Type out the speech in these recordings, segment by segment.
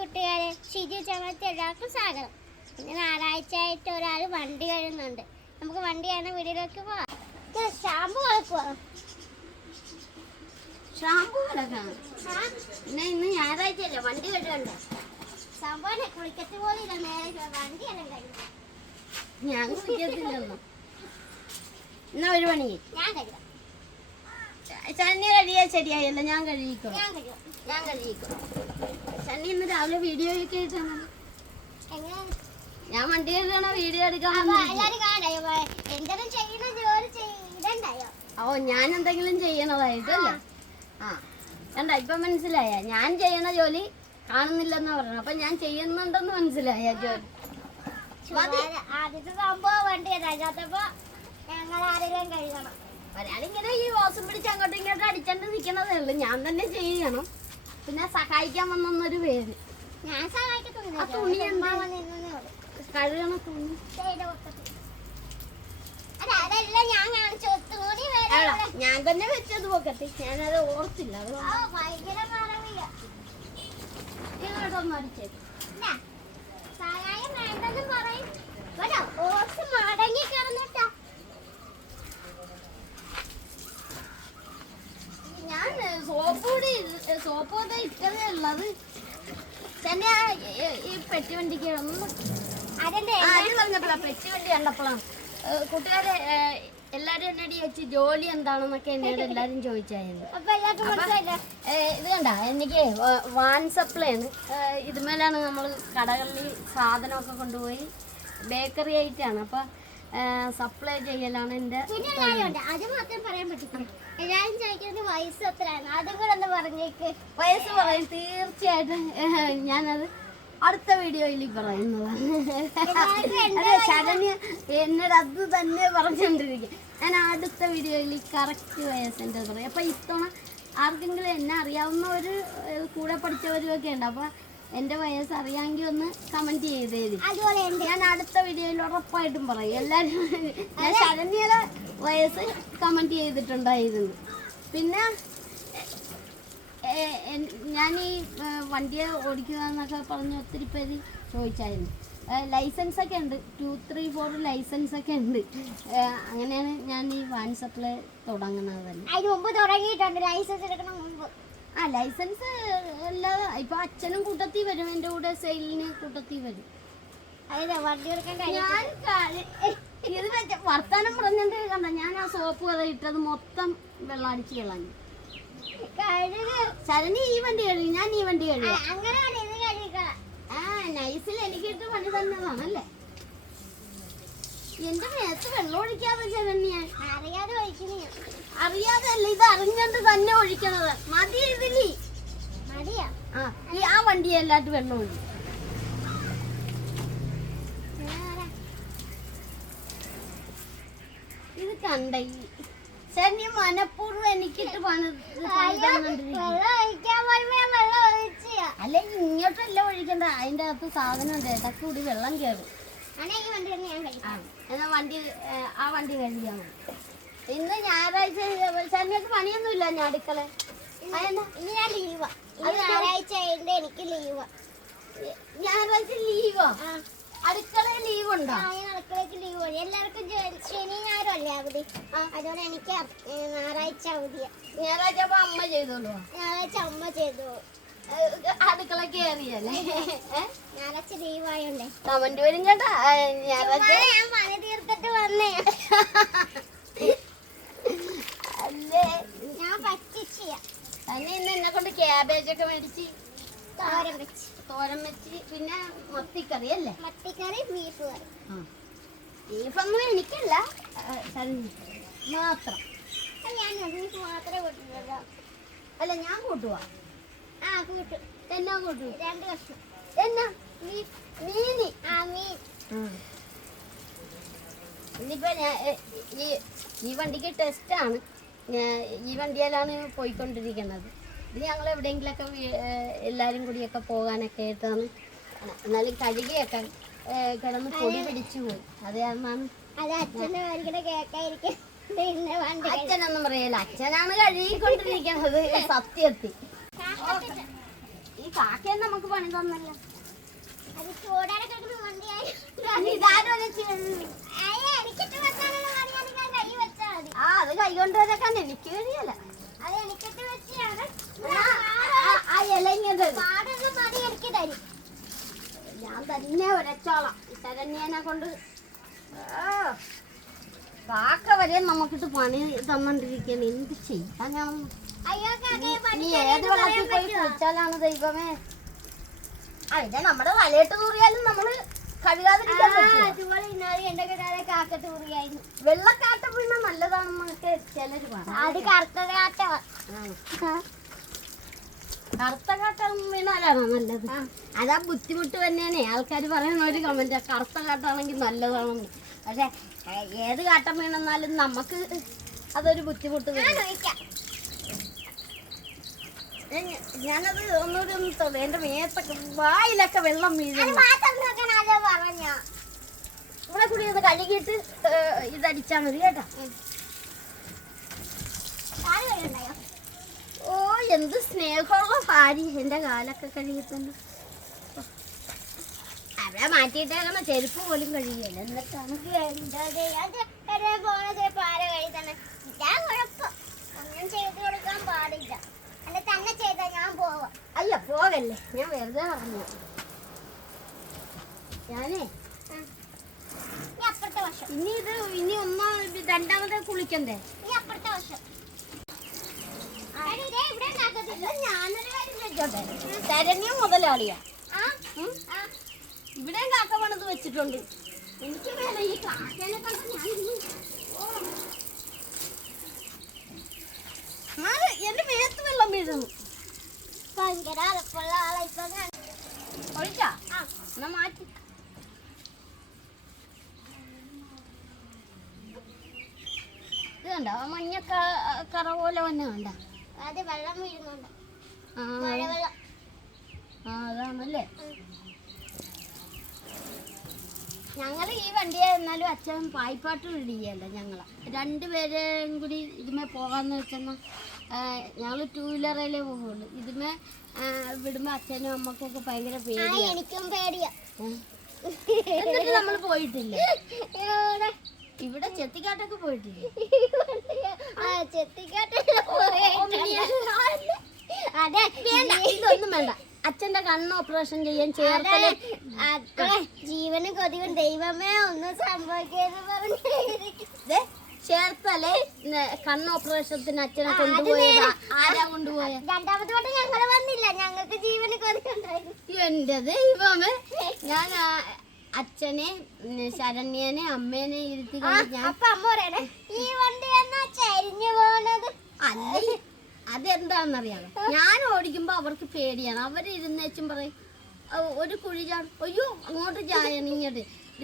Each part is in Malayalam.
കൂട്ടുകാരെ ഷിജു ചമത്തി എല്ലാവർക്കും സ്വാഗതം. ഇന്ന് ഞായറാഴ്ച ആയിട്ട് ഒരാൾ വണ്ടി കഴുകുന്നുണ്ട്. നമുക്ക് വണ്ടി കാണുന്ന വീടിലേക്ക് പോവാം. ഷാമ്പു കളക്കുവാ ഷാമ്പു കിടക്കാണ് പിന്നെ ഇന്ന് ഞായറാഴ്ച അല്ലേ വണ്ടി കഴുകണ്ട? സംഭവം കുളിക്കത്ത് പോലും ഇല്ല നേരെ വണ്ടി എല്ലാം കഴുകും ഞാൻ കുടിക്കത്തില്ലല്ലോ എന്നാ ഒരു പണി. ഞാൻ കഴിക്കാം ചന്നി കഴിയാ ശരിയായല്ലോ ഞാൻ കഴിയിക്കും ഞാൻ കഴുകാം. ഇന്ന് രാവിലെ വീഡിയോ ഒക്കെ ആയിട്ടാണ് ഞാൻ വണ്ടി വീഡിയോ എടുക്കാൻ ഓ ഞാൻ എന്തെങ്കിലും ചെയ്യണതായിട്ടല്ലേ ആ കണ്ട? ഇപ്പൊ മനസ്സിലായ? ഞാൻ ചെയ്യണ ജോലി കാണുന്നില്ലെന്ന് പറഞ്ഞു അപ്പൊ ഞാൻ ചെയ്യുന്നുണ്ടെന്ന് മനസ്സിലായ ജോലി? ആദ്യത്തെ സംഭവം വണ്ടി അതിനകത്തപ്പോ ഞങ്ങൾ ആരെങ്കിലും കഴുകണം. ഒരാളിങ്ങനെ ഈ വാസം പിടിച്ച് അങ്ങോട്ടും ഇങ്ങോട്ടും അടിച്ചോണ്ട് നിക്കണതേ ഉള്ളു. ഞാൻ തന്നെ ചെയ്യണം. പിന്നെ സഹായിക്കാൻ വന്നൊരു പേര്. ഞാൻ സഹായിക്കത്തൊന്നുമില്ല. ആ തുണി എന്ത്? കഴുകണ തുണി. ഞാൻ തന്നെ വെച്ചത് പോക്കട്ടെ. ഞാനത് ഓർത്തില്ല. സഹായം വേണ്ടെന്ന് പറയും. ഇവിടെ ഓർത്ത് മടങ്ങി കിടന്നിട്ടാ. ഞാൻ സോപ്പ് കൂടി സോപ്പ് കൂടെ ഇട്ടതേ ഉള്ളത്. തന്നെ ഈ- പെട്ടി വണ്ടിക്ക് ഒന്ന് അതെന്താ ആ, അത് പറഞ്ഞപ്പോഴാ പെട്ടി വണ്ടി കണ്ടപ്പോഴാണ് കൂട്ടുകാരെ എല്ലാരും എന്നോട് ചോദിച്ചു ജോലി എന്താണെന്നൊക്കെ എന്നോട് എല്ലാരും ചോദിച്ചായിരുന്നു? ഇത് കണ്ട എനിക്ക് വാൻ സപ്ലൈ ആണ് ഇതുമേലാണ് നമ്മൾ കടകളിൽ സാധനമൊക്കെ കൊണ്ടുപോയി ബേക്കറി ആയിട്ടാണ് അപ്പൊ സപ്ലൈ ചെയ്യലാണ് എന്റെ. അത് മാത്രം പറയാൻ പറ്റില്ല എല്ലാരും വയസ്സ് എത്രയാണ്? അതും കൂടെ ഒന്ന് പറഞ്ഞേക്ക്. വയസ്സ് പറയും തീർച്ചയായിട്ടും. ഞാനത് അടുത്ത വീഡിയോയിൽ പറയുന്നതാണ്. അതെ ശരണ്യ എന്നോട് അത് തന്നെ പറഞ്ഞുകൊണ്ടിരിക്കും ഞാൻ അടുത്ത വീഡിയോയിൽ കറക്റ്റ് വയസ്സിന്റെ പറയും. അപ്പം ഇത്തവണ ആർക്കെങ്കിലും എന്നെ അറിയാവുന്ന ഒരു കൂടെ പഠിച്ചവരും ഒക്കെ ഉണ്ട്. അപ്പം എന്റെ വയസ്സ് അറിയാമെങ്കിൽ ഒന്ന് കമന്റ് ചെയ്തേരി. അതുപോലെ ഞാൻ അടുത്ത വീഡിയോയിൽ ഉറപ്പായിട്ടും പറയും. എല്ലാവരും ഞാൻ ശരണ്യയുടെ വയസ്സ് കമന്റ് ചെയ്തിട്ടുണ്ടായിരുന്നു. പിന്നെ ഞാൻ ഈ വണ്ടിയെ ഓടിക്കുക എന്നൊക്കെ പറഞ്ഞ് ഒത്തിരി പേര് ചോദിച്ചായിരുന്നു. ലൈസൻസ് ഒക്കെ ഉണ്ട്. ടു ത്രീ ഫോർ ലൈസൻസ് ഒക്കെ ഉണ്ട് അങ്ങനെയാണ് ഞാൻ ഈ വാൻ സപ്ലൈ തുടങ്ങുന്നത് തന്നെ. അതിന് മുമ്പ് തുടങ്ങിയിട്ടുണ്ട്. ലൈസൻസ് എടുക്കണം ആ ലൈസൻസ് അല്ലാതെ ഇപ്പൊ അച്ഛനും കൂട്ടത്തിൽ വരും എന്റെ കൂടെ സെയിലിന് കൂട്ടത്തിൽ വരും. അതെ വണ്ടി എടുക്കാൻ ഞാൻ ഇത് വെച്ച വർത്താനം പറഞ്ഞിട്ട് കണ്ട? ഞാൻ ആ സോപ്പ് കഥ ഇട്ടത് മൊത്തം വെള്ളമടിച്ച് കളഞ്ഞു. ശരണി ഈ വണ്ടി കഴുകി ഞാൻ ഈ വണ്ടി കഴുകി. അങ്ങനെയാണ് ഇത് കഴുകുക ആ നൈസിൽ എനിക്കിട്ട് പണി തന്നതാണല്ലേ എന്റെ മേത്ത് വെള്ളം ഒഴിക്കാതെ ശരണ്യ അറിയാതെ ഒഴിക്കുന്നു അറിയാതെ അല്ല ഇത് തന്നെ ഒഴിക്കണത്. മതി ഇതിലി? മതിയാ? ആ. ഈ ആ വണ്ടി എല്ലാട്ട് വെള്ളം ഒഴിക്കും. ഇത് കണ്ട ശരണ്യ മനഃപൂർവം എനിക്കിട്ട് അല്ലെങ്കിൽ ഇങ്ങോട്ടല്ല ഒഴിക്കണ്ട. അതിന്റെ അകത്ത് സാധനം ഉണ്ട് ഇടക്കൂടി കൂടി വെള്ളം കയറും എന്നാ വണ്ടി ആ വണ്ടി ഇന്ന് ഞായറാഴ്ച ശനിയൊക്കെ പണിയൊന്നുമില്ല ഞാൻ അടുക്കള. ഇനി ഞാൻ ലീവാ. ഞായറാഴ്ച ആയതുകൊണ്ട് എനിക്ക് ലീവാ. ഞായറാഴ്ച ലീവോ? അടുക്കള ലീവ് ഉണ്ടോ ലീവ് എല്ലാവർക്കും ശനി ഞായറും അല്ലേ അവധി? അതുകൊണ്ട് എനിക്ക് ഞായറാഴ്ച അവധിയാ. ഞായറാഴ്ച അമ്മ ചെയ്തോളൂ ഞായറാഴ്ച അമ്മ ചെയ്തു അടുക്കള കയറിയല്ലേ ഞായറാഴ്ച ലീവ് ആയോണ്ടേ കമന്റ് വരും കേട്ടാ ഞായറാഴ്ച ഞാൻ പണി തീർത്തിട്ട് വന്നേ. അല്ലേ? ഞാൻ പറ്റിച്ച് തന്നെ ഇന്ന് എന്നെ കൊണ്ട് ക്യാബേജ് ഒക്കെ മേടിച്ച് തോരൻ വെച്ച്. തോരൻ വെച്ച് പിന്നെ മത്തിക്കറി അല്ലേ? മത്തിക്കറി ബീഫ് കറി. ബീഫൊന്നും എനിക്കല്ല. മാത്രം. ഞാൻ ബീഫ് മാത്രമേ കൂട്ടുള്ളൂ അല്ല ഞാൻ കൂട്ടുവാ. ആ കൂട്ടും. എന്നാ കൂട്ടു? രണ്ട് കഷ്ണം. മീനി. ആ മീൻ. ഞാൻ ഈ ഈ വണ്ടിക്ക് ടെസ്റ്റ് ആണ്. ഈ വണ്ടിയിലാണ് പോയിക്കൊണ്ടിരിക്കുന്നത്. ഇത് ഞങ്ങൾ എവിടെയെങ്കിലൊക്കെ എല്ലാവരും കൂടിയൊക്കെ പോകാനൊക്കെ ആയിട്ടാണ്. എന്നാലും കഴുകിയൊക്കെ കിടന്ന് പൊടി പിടിച്ചു പോയി. അത് കാരണമാണ് അച്ഛനൊന്നും പറയല്ല. അച്ഛനാണ് കഴുകിക്കൊണ്ടിരിക്കുന്നത്. സത്യത്തിൽ. ഈ കാക്കയെ നമുക്ക് പണി തന്നല്ലോ. അത് ചൂടാടെ കിടക്കുന്ന വണ്ടിയായി. ഞാൻ കൈ ആ അത് കൈകൊണ്ട് വരക്കാൻ എനിക്ക് കഴിയല്ല. അത് എനിക്കിട്ട് വെച്ചാണ്. ആ ഇല ഇങ്ങനെ പാടുന്ന എനിക്ക് തരും. ഞാൻ തന്നെ ഒരച്ചോളാം. ശരണ്യനെ കൊണ്ട്. കാക്ക വരെ നമുക്കിട്ട് പണി തന്നോണ്ടിരിക്കുകയാണ്. എന്ത് ചെയ്യാൻ കാക്കയെ നീ പണി ഏത് വെള്ളത്തിൽ പോയി കുളിച്ചാലാണ് ദൈവമേ? നമ്മുടെ വലയിട്ട് തൂറിയാലും നമ്മൾ വെള്ളക്കാട്ട വീണ നല്ലതാണെന്നൊക്കെ ചിലര് പറയും. അത് വീണാലാണോ നല്ലത്? അതാ ബുദ്ധിമുട്ട് തന്നെയാണ്. ആൾക്കാർ പറയുന്ന ഒരു കമന്റ് കറുത്ത കാട്ടാണെങ്കിൽ നല്ലതാണെന്ന്. പക്ഷെ ഏത് കാട്ടം വീണെന്നാലും നമുക്ക് അതൊരു ബുദ്ധിമുട്ട് ഞാൻ വരും ഒഴിക്കാം ഞാൻ- ഞാനത് ഒന്നുകൂടി ഒന്ന് തൊടു എന്റെ മേത്തൊക്കെ വായിലൊക്കെ വെള്ളം വീഴും ഇവിടെ കൂടി ഒന്ന് കഴുകിയിട്ട് ഇതടിച്ചാ മതി കേട്ടോ. ഓ എന്ത് സ്നേഹമുള്ള സാരി എന്റെ കാലൊക്കെ കഴുകിയിട്ടുണ്ട്. അവിടെ മാറ്റിയിട്ടേക്കുന്ന ചെരുപ്പ് പോലും കഴിയല്ല എന്നിട്ടാണ് പോണത് പാല കഴി തന്നെ ഞാൻ കുഴപ്പം. ഒന്നും ചെയ്തു കൊടുക്കാൻ പാടില്ല എന്നെ തന്നെ ചെയ്താ ഞാൻ പോവാം അയ്യ പോകല്ലേ ഞാൻ വെറുതെ പറഞ്ഞു ഞാനേ ഇനി ഇത് ഇനി ഒന്നോ രണ്ടാമത്തെ കുളിക്കണ്ടേ? അപ്പുറത്തെ ഇവിടെ ചോദിച്ചോട്ടെ? ശരണ്യം മുതലാളിയാ. ഇവിടെയും കാക്ക പണിത് വെച്ചിട്ടുണ്ട്. എനിക്ക് വേണം ഈ കാക്കേനെ കണ്ട ഞാൻ എന്റെ മേത്ത് വീഴുന്നു ഭയങ്കര അലപ്പുള്ള ആളെ ഇപ്പൊ ഒഴിച്ചാ. ആ. എന്നാ മാറ്റി. ഇത് കണ്ടോ? മഞ്ഞ കറ പോലെ വന്നെ കണ്ട? അത് വെള്ളം വീഴുന്നുണ്ട്. ആ അതാണല്ലേ. ഞങ്ങൾ ഈ വണ്ടിയെ എന്നാലും അച്ഛൻ പായ്പാട്ട് വിടിയല്ല രണ്ട് രണ്ടുപേരെയും കൂടി ഇതുമേ പോകാമെന്ന് വെച്ചെന്നാൽ ഞങ്ങൾ ടൂ വീലറിലേ പോകുള്ളൂ ഇതുമേ ആ, വിടുമ്പോ അച്ഛനും അമ്മക്കൊക്കെ ഭയങ്കര പേടിയാണ് എനിക്കും പേടിയാ. എന്നിട്ട് നമ്മൾ പോയിട്ടില്ല? ഇവിടെ ചെത്തിക്കാട്ടൊക്കെ പോയിട്ടില്ല? ആ ചെത്തിക്കാട്ടില്ല അതെ. ഇതൊന്നും വേണ്ട. അച്ഛന്റെ കണ്ണ് ഓപ്പറേഷൻ ചെയ്യാൻ ചേർത്തല്ലേ ജീവന് കൊതിയും ദൈവമേ ഒന്നും സംഭവിക്കരുത് പറഞ്ഞു. ചേർത്തലെ കണ്ണ് ഓപ്പറേഷത്തിന് അച്ഛനെ കൊണ്ടുപോയത്. ആരാ കൊണ്ടുപോയ? രണ്ടാമത്തെ വട്ടം ഞങ്ങൾ വന്നില്ല. ഞങ്ങൾക്ക് ജീവന് കൊതി ഉണ്ടായിരുന്നു എന്റെ ദൈവമേ. ഞാൻ അച്ഛനെ ശരണ്യനെ അമ്മേനെ ഇരുത്തി ഞാൻ അപ്പൊ അമ്മ പറയണേ ഈ വണ്ടി എന്നാ ചരിഞ്ഞു പോണത്? അല്ല അതെന്താണെന്നറിയാമോ? ഞാൻ ഓടിക്കുമ്പോ അവർക്ക് പേടിയാണ്. അവർ ഇരുന്നേച്ചും പറയും ഒരു കുഴി അയ്യോ അങ്ങോട്ട് ചായണം ഇങ്ങോട്ട്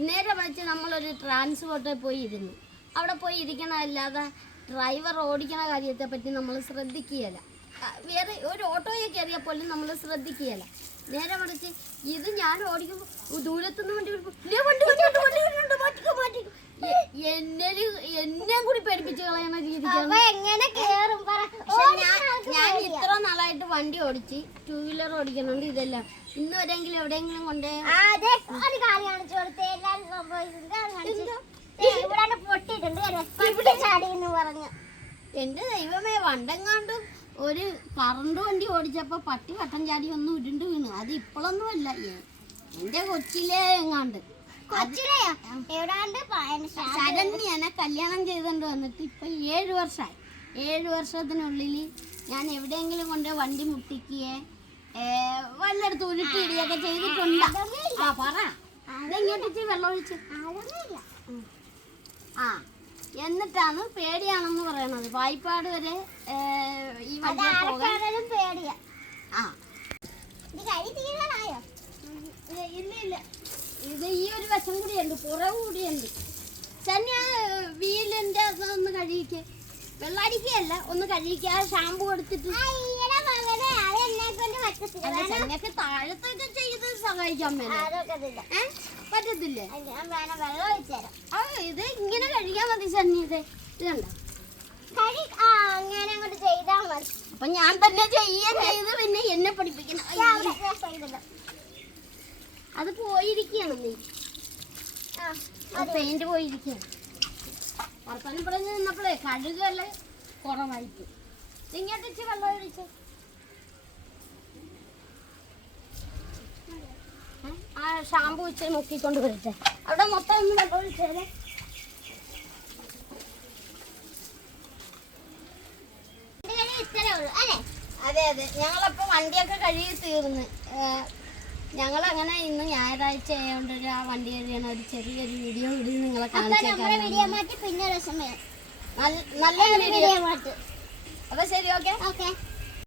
നേരെ വെച്ച് നമ്മളൊരു ട്രാൻസ്പോർട്ടിൽ പോയി ഇരുന്നു. അവിടെ പോയി ഇരിക്കണമല്ലാതെ ഡ്രൈവർ ഓടിക്കണ കാര്യത്തെ പറ്റി നമ്മൾ ശ്രദ്ധിക്കുകയില്ല. വേറെ ഒരു ഓട്ടോയെ കയറിയാൽ പോലും നമ്മൾ ശ്രദ്ധിക്കുകയില്ല. നേരെ മറിച്ച് ഇത് ഞാൻ ഓടിക്കുമ്പോൾ ദൂരത്തുനിന്ന് വണ്ടി വരുമ്പോൾ "ദേ വണ്ടി വരുന്നുണ്ട്, വണ്ടി വരുന്നുണ്ട്, മാറ്റിക്കോ മാറ്റിക്കോ. എ- എന്നെ എന്നെ കൂടി പേടിപ്പിച്ച് കളയണ പറ. ഞാൻ. ഇത്ര നാളായിട്ട് വണ്ടി ഓടിച്ച് ടൂ വീലർ ഓടിക്കുന്നുണ്ട് ഇതെല്ലാം. ഇന്ന് വരെങ്കിലും എവിടെയെങ്കിലും കൊണ്ടേ എന്റെ ദൈവമേ വണ്ടെങ്ങാണ്ടും ഒരു കറണ്ട് വണ്ടി ഓടിച്ചപ്പോ പട്ടി വട്ടം ചാടി ഒന്ന് ഉരുണ്ട് വീണു. അത് ഇപ്പോഴൊന്നും അല്ല എന്റെ കൊച്ചിയിലെ എങ്ങാണ്ട്. ശരണ്യനെ കല്യാണം ചെയ്തുകൊണ്ട് വന്നിട്ട് ഇപ്പൊ ഏഴു വർഷമായി ഏഴു വർഷത്തിനുള്ളിൽ ഞാൻ എവിടെയെങ്കിലും കൊണ്ട് വണ്ടി മുട്ടിക്കുകയെ വല്ലയിടത്ത് ഉരുട്ടിയിടുകയൊക്കെ ചെയ്തിട്ടുണ്ട്. ആ പറ. വെള്ളം ഒഴിച്ച്. ആ. എന്നിട്ടാണ് പേടിയാണെന്ന് പറയണത്. വായ്പാട് വരെ ഈ പോകാൻ? പേടിയാ. ആ. ഇത് കഴി തീരാനായോ ഇല്ല ഇല്ല ഇത് ഈ ഒരു വശം കൂടിയുണ്ട് പുറവ് കൂടിയുണ്ട്. തന്നെ വീലിന്റെ ഒന്ന് കഴിയിക്ക് വെള്ളടിക്കല്ല ഒന്ന് കഴുകിക്ക. ഷാമ്പു കൊടുത്തിട്ട്. താഴത്തൊക്കെ ചെയ്ത് സഹായിക്കാൻ പറ്റില്ല പറ്റത്തില്ലേ? ആ ഇത് ഇങ്ങനെ കഴിക്കാൻ മതി സണ്ണി ഇത് ഇത് കണ്ട കരി ആ അങ്ങനെ അങ്ങോട്ട് ചെയ്താൽ മതി. അപ്പൊ ഞാൻ തന്നെ ചെയ്യാൻ ചെയ്ത് പിന്നെ എന്നെ പഠിപ്പിക്കണം. അത് പോയിരിക്കുകയാണ് നീ. പെയിന്റ് പോയിരിക്കുകയാണ്. വർത്തമാനം പറഞ്ഞ് നിന്നപ്പോഴേ കഴുകെല്ലാം കുറവായിരിക്കും. ഇങ്ങോട്ട് വെള്ളം ഒഴിച്ചു ആ ഷാമ്പു വെച്ച് മുക്കിക്കൊണ്ട് വരട്ടെ. അവിടെ മൊത്തം ഒന്ന് വെള്ളം ഒഴിച്ചേ ഇത് കരി ഇത്രേ ഉള്ളൂ അല്ലേ? അതെ അതെ. ഞങ്ങളപ്പോ വണ്ടിയൊക്കെ കഴുകി തീർന്ന്. ഞങ്ങൾ അങ്ങനെ ഇന്ന് ഞായറാഴ്ച ആയതുകൊണ്ട് ഒരു ആ വണ്ടി കഴുകണ ഒരു ചെറിയൊരു വീഡിയോ കൂടി നിങ്ങളെ കാണിച്ചു കാണിച്ചേക്കാം നല്ല- വീഡിയോ. അപ്പൊ ശരി ഓക്കെ. ഓക്കെ.